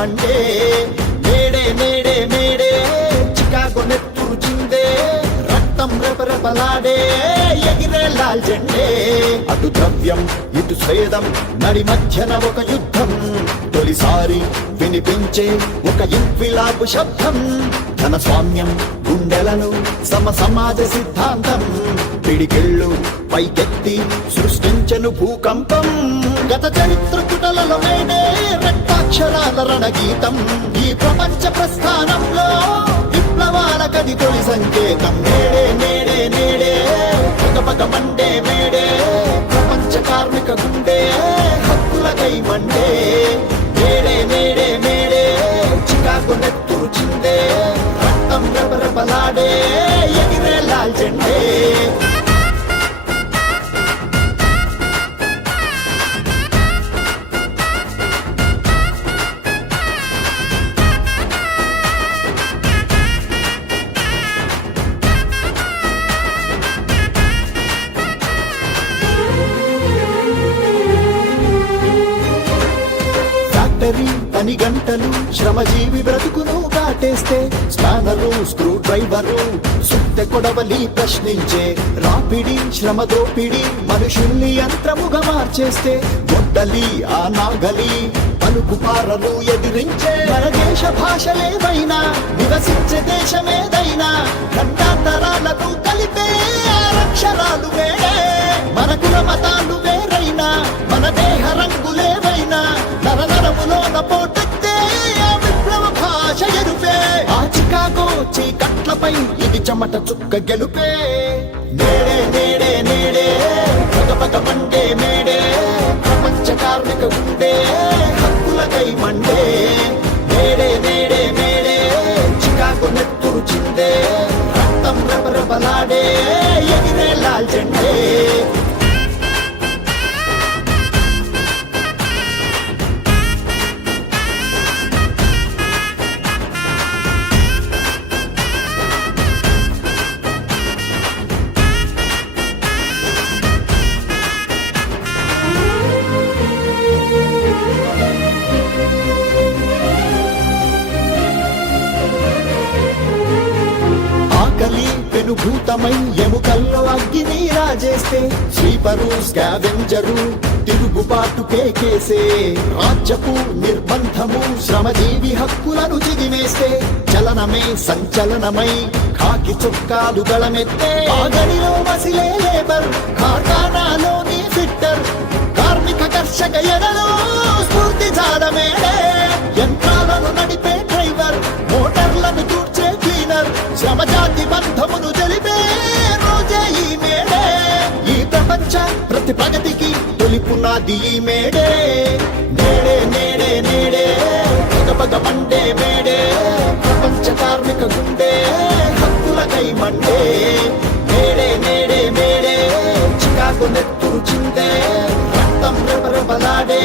Monday May Day May Day May Day Chicago నెత్తురు చిందే రక్తం రెపరెపలాడే ఎగిరే లాల్ జెండే అటు ద్రవ్యం ఇటు స్వేదం నడి మధ్యన ఒక యుద్ధం తొలిసారి వినిపించే ఒక ఇంక్విలాబు శబ్దం ధన స్వామ్యం గుండెలను సమాజ సిద్ధాంతం పిడికిళ్ళు పైకెత్తి సృష్టించను భూకంపం గత చరిత్ర పుటలలో మేడే రక్తాక్షరాల రణగీతం ఈ ప్రపంచ ప్రస్థానంలో విప్లవాల కది తొలి సంకేతం నేడే నేడే నేడే పగపగ మండే మేడే ప్రపంచ కార్మిక గుండె హక్కులకై మండే మేడే మేడే మేడే చికాగో నెత్తురు చిందే రక్తం రెపరెపలాడే ఎగిరే లాల్ జెండే పని గంటలు శ్రమజీవి బ్రతుకును కాటేస్తే స్పానరు స్క్రూ డ్రైవరు సుత్తె కొడవలి ప్రశ్నించే రాపిడి శ్రమ దోపిడి మనుషుల్ని యంత్రముగా మార్చేస్తే గొడ్డలి ఆ నాగలి పలుకు పారలు ఎదిరించే మన దేశ భాషలేవైనా నివసించే దేశమేదైనా ఖండాంతరాలను కలిపే అక్షరాలు వేరే మన కుల మతాలు వేరైనా మన దేహ రంగులేవైనా నరనరములోన పోటెత్తే ఆ విప్లవ భాష ఎరుపే ఆ చికాగో చీకట్లపై ఇది చెమట చుక్క గెలుపే నేడే నేడే నేడే పగపగ మండే మేడే ప్రపంచ కార్మిక గుండె హక్కులకై మండే మేడే మేడే మేడే చికాగో నెత్తురు చిందే రక్తం రెపరెపలాడే ఎగిరే లాల్ జెండే భూతమై ఎముకల్లో అగ్గిని రాజేస్తే స్వీపరు స్కావెంజరు తిరుగుబాటు కేకేసే రాజ్యపు నిర్బంధము శ్రమజీవి హక్కులను చిదిమేస్తే చలనమే సంచలనమై కాకి చొక్కాలు గళమెత్తే ఆగడిలో మసిలే లేబర్ కార్ఖానాలోని ఫిట్టర్ కార్మిక కర్షక ఎడలో స్ఫూర్తి జాడమేడే యంత్రాలను నడిపే డ్రైవర్ మోటార్లను తూర్చే క్లీనర్ శ్రమజాతి బంధమును తెలిపే రోజే ఈ మేడే ఈ ప్రపంచ ప్రతి ప్రగతికి తొలి పునాది ఈ మేడే నేడే నేడే నేడే పగపగ మండే మేడే ప్రపంచ కార్మిక గుండె హక్కులకై మండే మేడే నేడే మేడే చికాగో నెత్తురు చిందే రక్తం రెపరెపలాడే